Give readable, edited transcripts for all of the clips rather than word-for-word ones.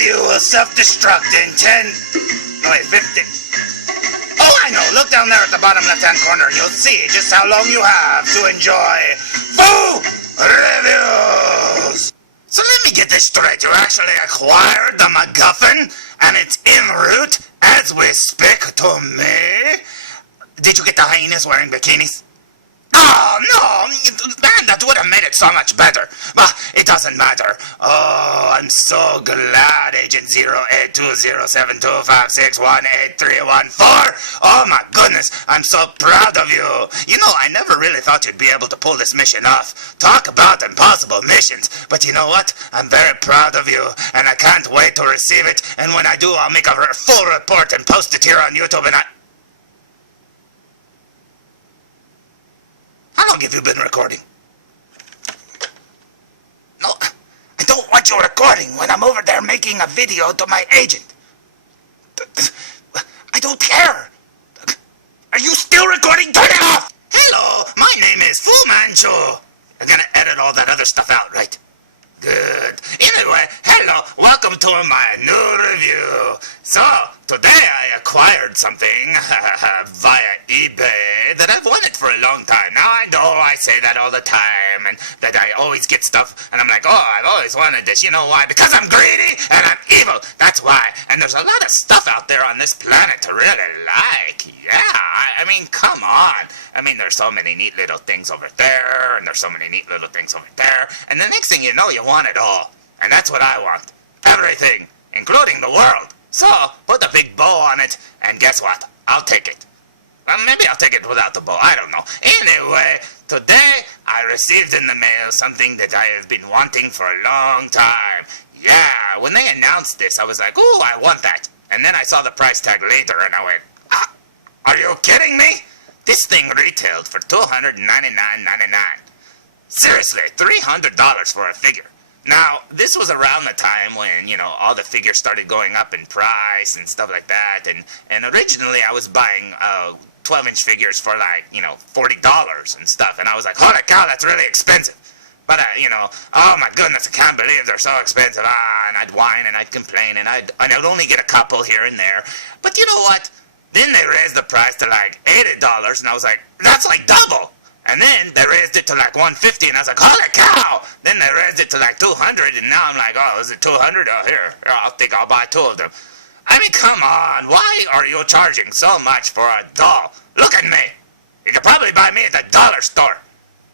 review will self-destruct in 10... No, wait, 50... Oh, I know. Look down there at the bottom left-hand corner and you'll see just how long you have to enjoy Foo Reviews! So let me get this straight. You actually acquired the MacGuffin and it's en route as we speak to me? Did you get the hyenas wearing bikinis? Oh, no, man, that would have made it so much better. But it doesn't matter. Oh, I'm so glad, Agent 08207256183114. Oh, my goodness, I'm so proud of you. You know, I never really thought you'd be able to pull this mission off. Talk about impossible missions. But you know what? I'm very proud of you, and I can't wait to receive it. And when I do, I'll make a full report and post it here on YouTube, and How long have you been recording? No, I don't want you recording when I'm over there making a video to my agent. I don't care. Are you still recording? Turn it off! Hello, my name is Fu Manchu. I'm gonna edit all that other stuff out, right? Good. Anyway, hello, welcome to my new review. So, today I acquired something via eBay that I've wanted for a long time. Now I know I say that all the time and that I always get stuff and I'm like, oh, I've always wanted this. You know why? Because I'm greedy and I'm evil. That's why. And there's a lot of stuff out there on this planet to really like. Yeah, I mean, come on. I mean, there's so many neat little things over there, and there's so many neat little things over there, and the next thing you know, you want it all. And that's what I want. Everything, including the world. So, put a big bow on it, and guess what? I'll take it. Well, maybe I'll take it without the bow, I don't know. Anyway, today I received in the mail something that I have been wanting for a long time. Yeah, when they announced this, I was like, ooh, I want that. And then I saw the price tag later, and I went, ah, are you kidding me? This thing retailed for $299.99. Seriously, $300 for a figure. Now, this was around the time when, you know, all the figures started going up in price and stuff like that. And originally I was buying 12-inch figures for like, you know, $40 and stuff. And I was like, holy cow, that's really expensive. But, you know, oh my goodness, I can't believe they're so expensive. And I'd whine and I'd complain and I'd only get a couple here and there. But you know what? Then they raised the price to like $80, and I was like, that's like double. And then they raised it to like $150, and I was like, holy cow. Then they raised it to like $200, and now I'm like, oh, is it $200? Oh, here, I'll buy 2 of them. I mean, come on, why are you charging so much for a doll? Look at me. You could probably buy me at the dollar store.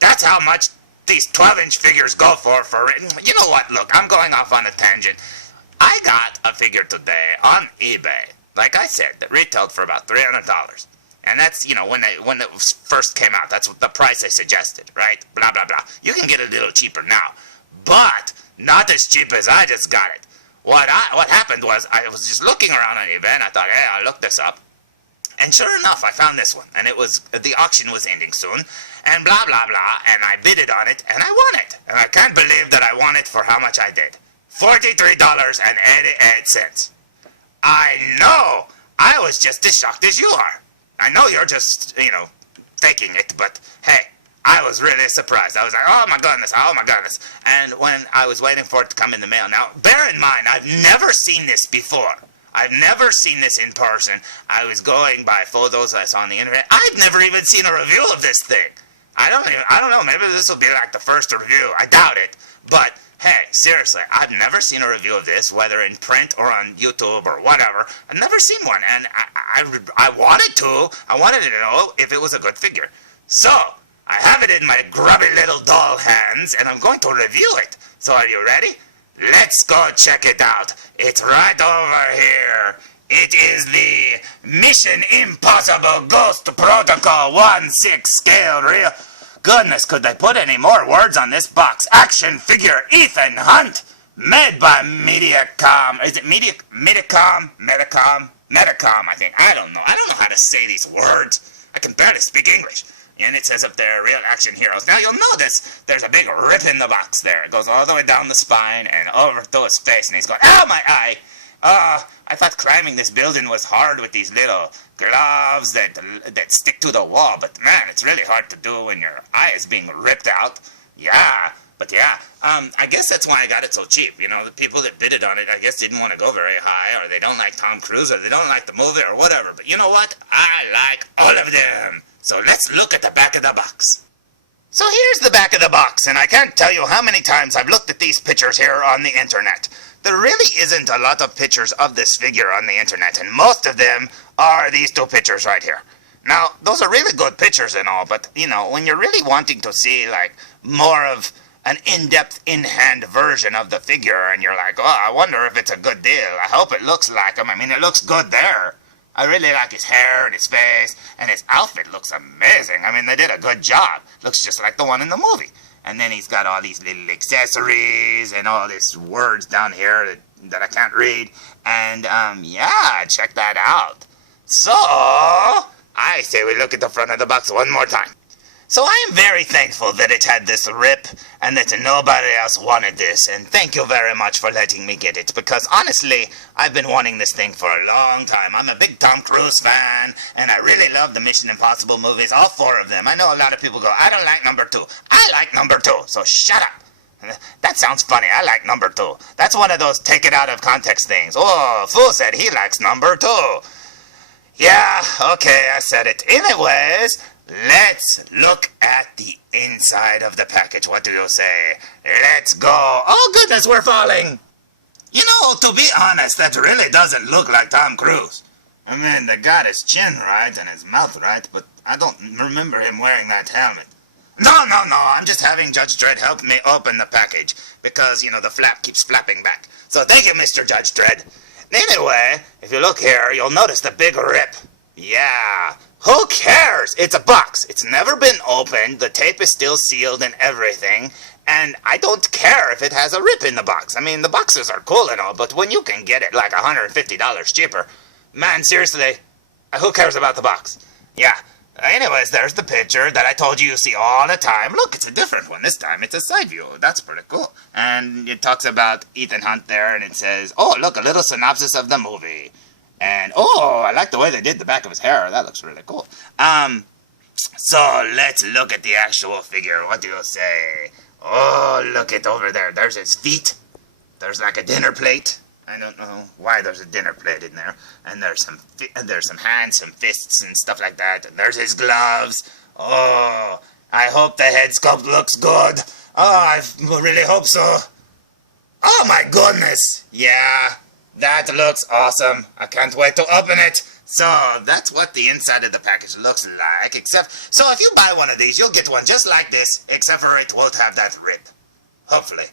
That's how much these 12-inch figures go for. You know what, look, I'm going off on a tangent. I got a figure today on eBay. Like I said, that retailed for about $300. And that's, you know, when it first came out, that's what the price I suggested, right? Blah, blah, blah. You can get it a little cheaper now. But not as cheap as I just got it. What happened was I was just looking around on eBay and I thought, hey, I'll look this up. And sure enough, I found this one. And it was, the auction was ending soon. And blah, blah, blah. And I bidded on it and I won it. And I can't believe that I won it for how much I did. $43.88. I know! I was just as shocked as you are. I know you're just, you know, faking it, but hey, I was really surprised. I was like, oh my goodness. And when I was waiting for it to come in the mail, now, bear in mind, I've never seen this before. I've never seen this in person. I was going by photos I saw on the internet. I've never even seen a review of this thing. I don't know, maybe this will be like the first review. I doubt it, but hey, seriously, I've never seen a review of this, whether in print or on YouTube or whatever. I've never seen one, and I wanted to know if it was a good figure. So, I have it in my grubby little doll hands, and I'm going to review it. So, are you ready? Let's go check it out. It's right over here. It is the Mission Impossible Ghost Protocol 1/6 scale real. Goodness, could they put any more words on this box? Action figure Ethan Hunt, made by Medicom. Is it Medicom, I think. I don't know how to say these words. I can barely speak English. And it says up there, real action heroes. Now you'll notice there's a big rip in the box there. It goes all the way down the spine and over to his face, and he's going, ow, my eye. I thought climbing this building was hard with these little gloves that stick to the wall, but man, it's really hard to do when your eye is being ripped out. Yeah, But yeah, I guess that's why I got it so cheap. You know, the people that bidded on it, I guess didn't want to go very high, or they don't like Tom Cruise, or they don't like the movie, or whatever. But you know what? I like all of them. So let's look at the back of the box. So here's the back of the box, and I can't tell you how many times I've looked at these pictures here on the internet. There really isn't a lot of pictures of this figure on the internet, and most of them are these two pictures right here. Now, those are really good pictures and all, but, you know, when you're really wanting to see, like, more of an in-depth, in-hand version of the figure, and you're like, oh, I wonder if it's a good deal. I hope it looks like him. I mean, it looks good there. I really like his hair and his face, and his outfit looks amazing. I mean, they did a good job. Looks just like the one in the movie. And then he's got all these little accessories and all these words down here that I can't read. And, yeah, check that out. So, I say we look at the front of the box one more time. So I am very thankful that it had this rip and that nobody else wanted this, and thank you very much for letting me get it, because honestly, I've been wanting this thing for a long time. I'm a big Tom Cruise fan, and I really love the Mission Impossible movies, all 4 of them. I know a lot of people go, I don't like number 2. I like number 2, so shut up. That sounds funny. I like number 2. That's one of those take it out of context things. Oh, Fool said he likes number 2. Yeah, okay, I said it. Anyways, let's look at the inside of the package. What do you say? Let's go. Oh, goodness, we're falling. You know, to be honest, that really doesn't look like Tom Cruise. I mean, they got his chin right and his mouth right, but I don't remember him wearing that helmet. No, I'm just having Judge Dredd help me open the package, because, you know, the flap keeps flapping back. So thank you, Mr. Judge Dredd. Anyway, if you look here, you'll notice the big rip. Yeah, who cares? It's a box. It's never been opened. The tape is still sealed and everything. And I don't care if it has a rip in the box. I mean, the boxes are cool and all, but when you can get it like $150 cheaper, man, seriously, who cares about the box? Yeah. Anyways, there's the picture that I told you see all the time. Look, it's a different one this time. It's a side view. That's pretty cool. And it talks about Ethan Hunt there, and it says, oh, look, a little synopsis of the movie. And, oh, I like the way they did the back of his hair. That looks really cool. So let's look at the actual figure. What do you say? Oh, look it over there. There's his feet. There's like a dinner plate. I don't know why there's a dinner plate in there. And there's some hands, some fists and stuff like that. And there's his gloves. Oh, I hope the head sculpt looks good. Oh, I really hope so. Oh my goodness. Yeah, that looks awesome. I can't wait to open it. So that's what the inside of the package looks like. So if you buy one of these, you'll get one just like this, except for it won't have that rip. Hopefully.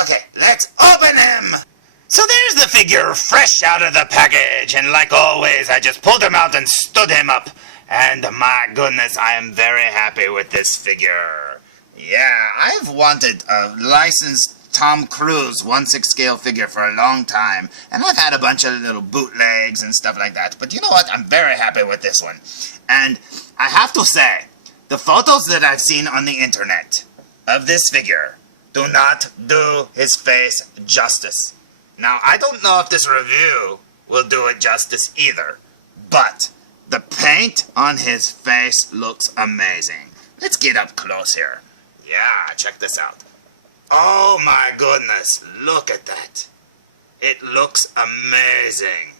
Okay, let's open him. So there's the figure fresh out of the package, and like always, I just pulled him out and stood him up. And my goodness, I am very happy with this figure. Yeah, I've wanted a licensed Tom Cruise 1/6 scale figure for a long time, and I've had a bunch of little bootlegs and stuff like that, but you know what, I'm very happy with this one. And I have to say, the photos that I've seen on the internet of this figure do not do his face justice. Now, I don't know if this review will do it justice either, but the paint on his face looks amazing. Let's get up close here. Yeah, check this out. Oh my goodness, look at that. It looks amazing.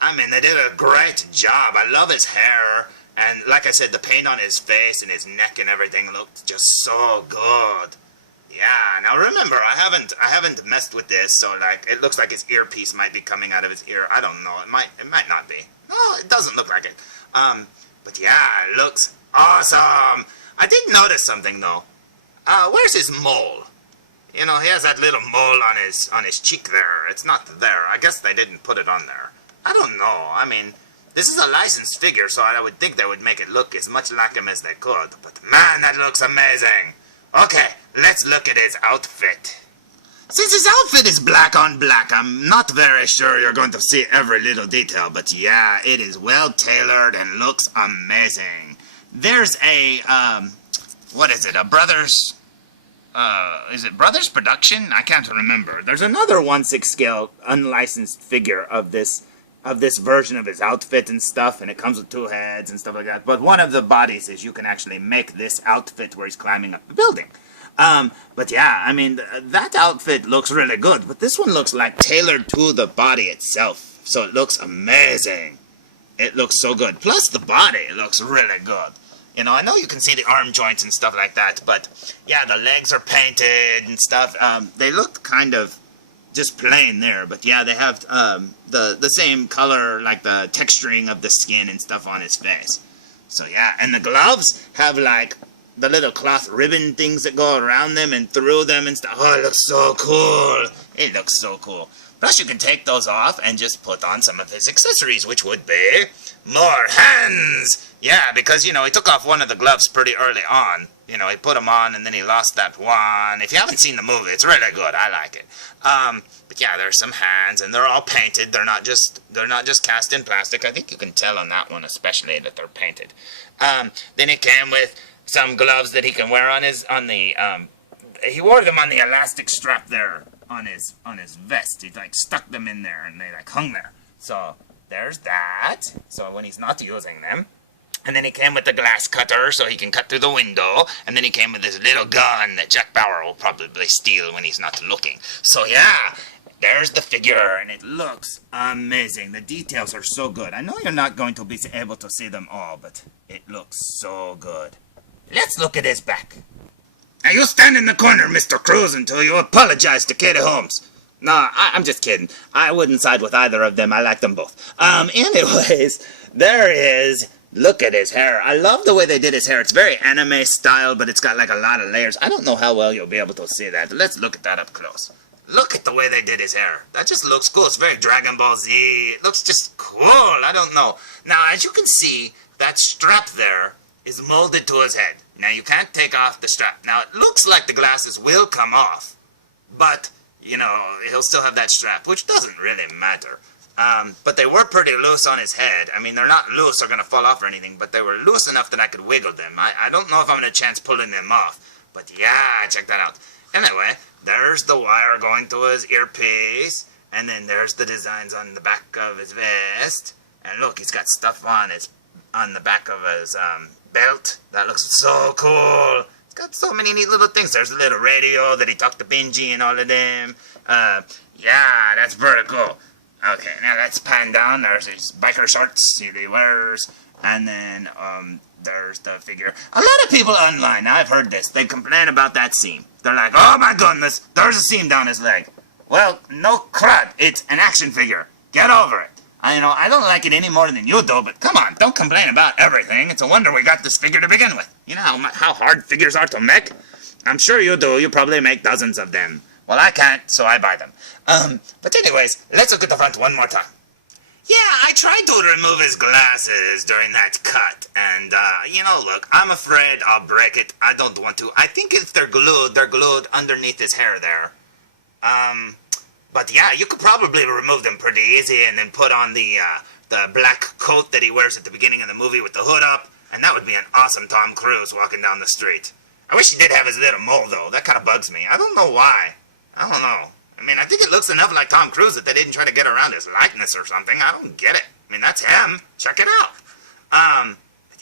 I mean, they did a great job. I love his hair, and like I said, the paint on his face and his neck and everything looked just so good. Yeah, now remember, I haven't messed with this, so like it looks like his earpiece might be coming out of his ear. I don't know. It might not be. No, it doesn't look like it. But yeah, it looks awesome. I did notice something though. Where's his mole? You know, he has that little mole on his cheek there. It's not there. I guess they didn't put it on there. I don't know. I mean, this is a licensed figure, so I would think they would make it look as much like him as they could. But man, that looks amazing. Okay, let's look at his outfit. Since his outfit is black on black, I'm not very sure you're going to see every little detail, but yeah, it is well tailored and looks amazing. There's a, what is it, a Brothers, is it Brothers Production? I can't remember. There's another 1/6 scale unlicensed figure of this version of his outfit and stuff, and it comes with 2 heads and stuff like that. But one of the bodies is you can actually make this outfit where he's climbing up the building. But yeah, I mean, that outfit looks really good, but this one looks like tailored to the body itself. So it looks amazing. It looks so good. Plus the body looks really good. You know, I know you can see the arm joints and stuff like that, but yeah, the legs are painted and stuff. They look kind of just plain there, but yeah, they have the same color, like the texturing of the skin and stuff on his face. So yeah, and the gloves have like the little cloth ribbon things that go around them and through them and stuff. Oh, it looks so cool. It looks so cool. Plus, you can take those off and just put on some of his accessories, which would be more hands. Yeah, because, you know, he took off one of the gloves pretty early on. You know, he put them on and then he lost that one. If you haven't seen the movie, it's really good. I like it. But yeah, there's some hands and they're all painted. They're not just cast in plastic. I think you can tell on that one especially that they're painted. Then it came with some gloves that he can wear on he wore them on the elastic strap there on his vest. He like stuck them in there and they like hung there. So there's that. So when he's not using them. And then he came with the glass cutter so he can cut through the window. And then he came with this little gun that Jack Bauer will probably steal when he's not looking. So yeah, there's the figure and it looks amazing. The details are so good. I know you're not going to be able to see them all, but it looks so good. Let's look at his back. Now you stand in the corner, Mr. Cruz, until you apologize to Katie Holmes. Nah, I'm just kidding. I wouldn't side with either of them. I like them both. Anyways, there is. Look at his hair. I love the way they did his hair. It's very anime style, but it's got like a lot of layers. I don't know how well you'll be able to see that. Let's look at that up close. Look at the way they did his hair. That just looks cool. It's very Dragon Ball Z. It looks just cool. I don't know. Now, as you can see, that strap there is molded to his head. Now, you can't take off the strap. Now, it looks like the glasses will come off, but, you know, he'll still have that strap, which doesn't really matter. But they were pretty loose on his head. I mean, they're not loose or going to fall off or anything, but they were loose enough that I could wiggle them. I don't know if I'm going to chance pulling them off, but yeah, check that out. Anyway, there's the wire going to his earpiece, and then there's the designs on the back of his vest. And look, he's got stuff on the back of his belt. That looks so cool. It's got so many neat little things. There's a little radio that he talked to Benji and all of them. Yeah, that's very cool. Okay, now let's pan down. There's his biker shorts that he wears. And then, there's the figure. A lot of people online, I've heard this, they complain about that seam. They're like, oh my goodness, there's a seam down his leg. Well, no crud. It's an action figure. Get over it. I don't like it any more than you do, but come on, don't complain about everything. It's a wonder we got this figure to begin with. You know how hard figures are to make? I'm sure you do. You probably make dozens of them. Well, I can't, so I buy them. But anyways, let's look at the front one more time. Yeah, I tried to remove his glasses during that cut, and, look, I'm afraid I'll break it. I don't want to. I think if they're glued underneath his hair there. But yeah, you could probably remove them pretty easy and then put on the black coat that he wears at the beginning of the movie with the hood up, and that would be an awesome Tom Cruise walking down the street. I wish he did have his little mole, though. That kind of bugs me. I don't know why. I don't know. I mean, I think it looks enough like Tom Cruise that they didn't try to get around his likeness or something. I don't get it. I mean, that's him. Check it out.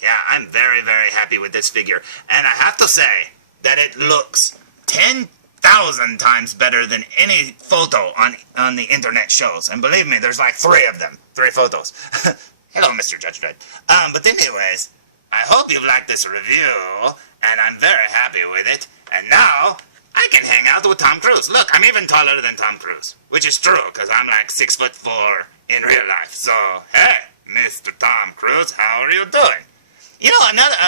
Yeah, I'm very, very happy with this figure. And I have to say that it looks 10,000 times better than any photo on the internet shows. And believe me, there's like 3 of them. 3 photos. Hello, Mr. Judge Dredd. But anyways, I hope you've liked this review, and I'm very happy with it. And now, I can hang out with Tom Cruise. Look, I'm even taller than Tom Cruise, which is true, because I'm like 6'4" in real life. So, hey, Mr. Tom Cruise, how are you doing? You know,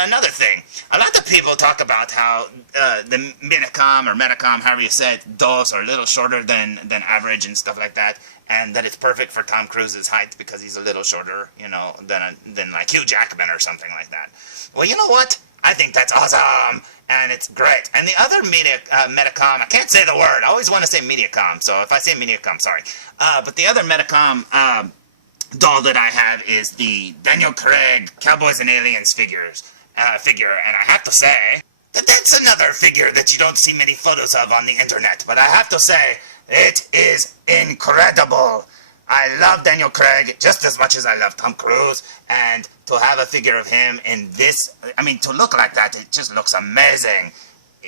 another thing. A lot of people talk about how the Medicom, however you say it, dolls are a little shorter than average and stuff like that, and that it's perfect for Tom Cruise's height because he's a little shorter, than like Hugh Jackman or something like that. Well, you know what? I think that's awesome, and it's great. And the other Medicom, I can't say the word. I always want to say Mediacom, so if I say Mediacom, sorry. But the other Medicom doll that I have is the Daniel Craig Cowboys and Aliens figure, and I have to say that that's another figure that you don't see many photos of on the internet. But I have to say, it is incredible. I love Daniel Craig just as much as I love Tom Cruise, and to have a figure of him in this, to look like that, it just looks amazing.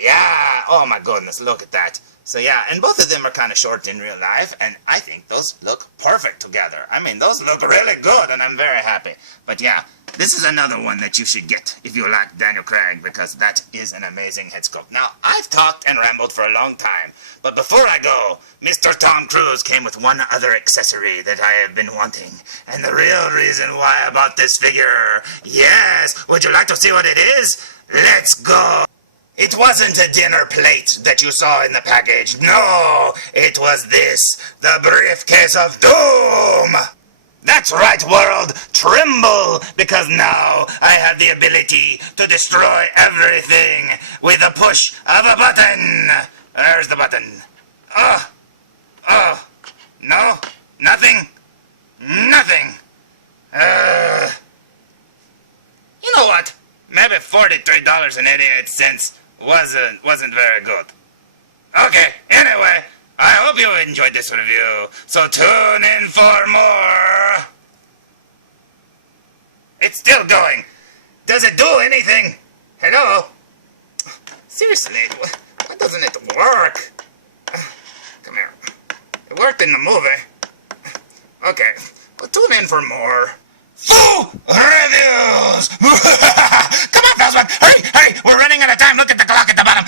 Yeah, oh my goodness, look at that. So yeah, and both of them are kind of short in real life, and I think those look perfect together. I mean, those look really good, and I'm very happy. But yeah, this is another one that you should get if you like Daniel Craig, because that is an amazing head sculpt. Now, I've talked and rambled for a long time, but before I go, Mr. Tom Cruise came with one other accessory that I have been wanting, and the real reason why I bought this figure. Yes, would you like to see what it is? Let's go! It wasn't a dinner plate that you saw in the package. No, it was this, the briefcase of doom. That's right, world. Tremble, because now I have the ability to destroy everything with a push of a button. There's the button. No, nothing. You know what? Maybe $43.88 wasn't very good. Okay, anyway, I hope you enjoyed this review, so tune in for more. It's still going. Does it do anything? Hello? Seriously, why doesn't it work? Come here. It worked in the movie. Okay, well, tune in for more. Full reviews! Come on, felzbug! Hurry! We're running out of time. Look at the clock at the bottom.